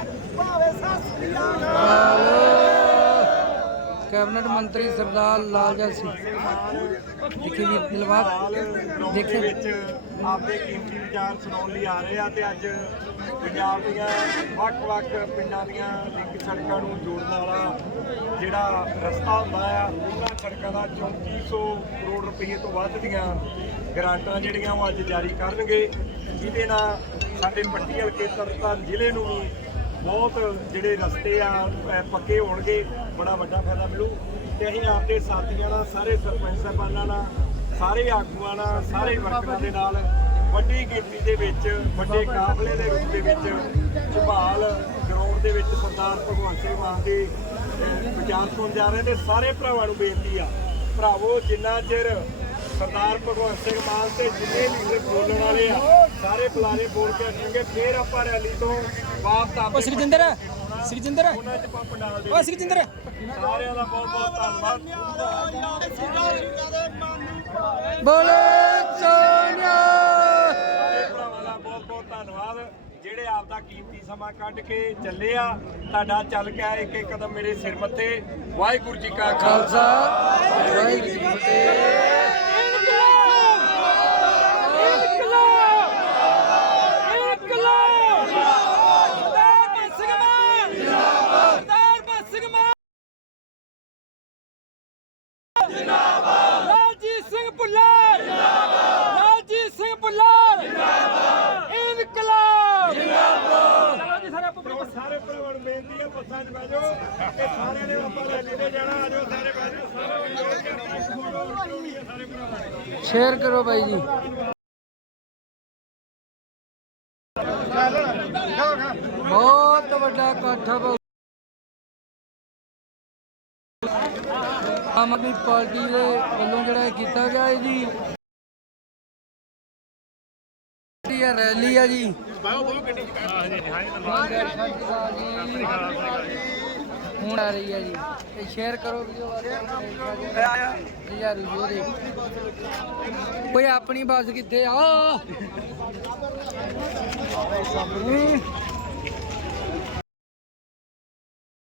ਭਾਵੇਂ ਕੈਬਨਿਟ ਮੰਤਰੀ ਸਰਦਾਰ ਲਾਲਜਾ ਸਿੰਘ। ਦੇਖੀ ਵੀ ਦਿਲਬਾਗ। ਦੇਖੇ। ਵਿੱਚ ਆਪਦੇ ਕੀਮਤੀ ਵਿਚਾਰ ਸੁਣਾਉਣ ਲਈ ਆ ਰਹੇ ਆ ਤੇ ਅੱਜ ਪੰਜਾਬ ਦੀਆਂ ਵੱਖ-ਵੱਖ ਪਿੰਡਾਂ ਦੀਆਂ ਲਿੰਕ ਸੜਕਾਂ ਨੂੰ ਜੋੜਨ ਵਾਲਾ ਜਿਹੜਾ ਰਸਤਾ ਹੁੰਦਾ ਆ, ਉਹਨਾਂ ਸੜਕਾਂ ਦਾ 3400 ਕਰੋੜ ਰੁਪਏ ਤੋਂ ਵੱਧ ਦੀਆਂ ਗਰਾਂਟਾਂ ਜਿਹੜੀਆਂ ਉਹ ਅੱਜ ਜਾਰੀ ਕਰਨਗੇ। ਜਿਹਦੇ ਨਾਲ ਸਾਡੇ ਪੱਟੀ ਹਲਕੇ ਤਰਨਤਾਰਨ ਜ਼ਿਲ੍ਹੇ ਨੂੰ ਵੀ ਬਹੁਤ ਜਿਹੜੇ ਰਸਤੇ ਆ ਪੱਕੇ ਹੋਣਗੇ, ਬੜਾ ਵੱਡਾ ਫਾਇਦਾ ਮਿਲੂ। ਤੇ ਅਸੀਂ ਆਪਦੇ ਸਾਥੀਆਂ ਨਾਲ, ਸਾਰੇ ਸਰਪੰਚ ਸਾਹਿਬਾਨਾਂ ਨਾਲ, ਸਾਰੇ ਆਗੂਆਂ ਨਾਲ, ਸਾਰੇ ਵਰਕਰਾਂ ਦੇ ਨਾਲ ਵੱਡੀ ਗਿਣਤੀ ਦੇ ਵਿੱਚ, ਵੱਡੇ ਕਾਫਲੇ ਦੇ ਰੂਪ ਦੇ ਵਿੱਚ ਝਬਾਲ ਗਰਾਊਂਡ ਦੇ ਵਿੱਚ ਸਰਦਾਰ ਭਗਵੰਤ ਸਿੰਘ ਮਾਨ ਦੇ ਵਿਚਾਰ ਸੁਣ ਜਾ ਰਹੇ ਤੇ ਸਾਰੇ ਭਰਾਵਾਂ ਨੂੰ ਬੇਨਤੀ ਆ, ਭਰਾਵੋ, ਜਿੰਨਾ ਚਿਰ ਸਰਦਾਰ ਭਗਵੰਤ ਸਿੰਘ ਮਾਨ ਤੇ ਜਿੰਨੇ ਲੀਡਰ ਬੋਲਣ ਵਾਲੇ ਆ ਸਾਰੇ ਬੁਲਾਰੇ ਬੋਲ ਕੇ ਹਟਣਗੇ ਫੇਰ ਆਪਾਂ ਰੈਲੀ ਤੋਂ ਵਾਪਸ ਆ ਓ ਸ੍ਰੀਜਿੰਦਰ ਸ੍ਰੀਜਿੰਦਰ ਓ ਸ੍ਰੀਜਿੰਦਰ ਸਾਰਿਆਂ ਦਾ ਬਹੁਤ ਬਹੁਤ ਧੰਨਵਾਦ। ਬੋਲੇ ਸੋਨਿਆ। ਸਾਰੇ ਭਰਾਵਾਂ ਦਾ ਬਹੁਤ ਬਹੁਤ ਧੰਨਵਾਦ। ਜਿਹੜੇ ਆਪ ਦਾ ਕੀਮਤੀ ਸਮਾਂ ਕੱਢ ਕੇ ਚੱਲੇ ਆ ਤੁਹਾਡਾ ਚੱਲ ਕੇ ਇੱਕ ਇੱਕ ਕਦਮ ਮੇਰੇ ਸਿਰ ਮੱਥੇ। ਵਾਹਿਗੁਰੂ ਜੀ ਕਾ ਖਾਲਸਾ ਵਾਹਿਗੁਰੂ ਜੀ ਕੀ ਫਤਿਹ ਲਾਲਜੀਤ ਸਿੰਘ ਭੁੱਲਰ ਜਿੰਦਾਬਾਦ ਲਾਲਜੀਤ ਸਿੰਘ ਭੁੱਲਰ ਜਿੰਦਾਬਾਦ ਇਨਕਲਾਬ ਜਿੰਦਾਬਾਦ ਚਲੋ ਜੀ ਸਾਰੇ ਆਪਾਂ ਸਾਰੇ ਭਰਾਵਾਂ ਨੂੰ ਬੇਨਤੀ ਹੈ ਬੱਸਾਂ 'ਚ ਬਹਿ ਜਾਓ ਤੇ ਸਾਰਿਆਂ ਨੇ ਆਪਾਂ ਰੈਲੀ ਤੇ ਜਾਣਾ ਆ ਜਾਓ ਸਾਰੇ ਬਹਿ ਜਾਓ ਸਾਰੇ ਸਾਰੇ ਭਰਾਵਾਂ ਸ਼ੇਅਰ ਕਰੋ ਬਾਈ ਜੀ। ਬਹੁਤ ਵੱਡਾ ਇਕੱਠ ਆਮ ਆਦਮੀ ਪਾਰਟੀ ਦੇ ਵੱਲੋਂ ਜਿਹੜਾ ਇਹ ਕੀਤਾ ਗਿਆ ਹੈ ਜੀ। ਇਹ ਰੈਲੀ ਆ ਜੀ ਹੁਣ ਆ ਰਹੀ ਹੈ ਜੀ। ਤੇ ਸ਼ੇਅਰ ਕਰੋ ਵੀਡੀਓ ਜੀ ਯਾਰ ਵੀਡੀਓ ਦੇ ਕੋਈ ਆਪਣੀ ਬੱਸ ਕਿੱਥੇ ਆ?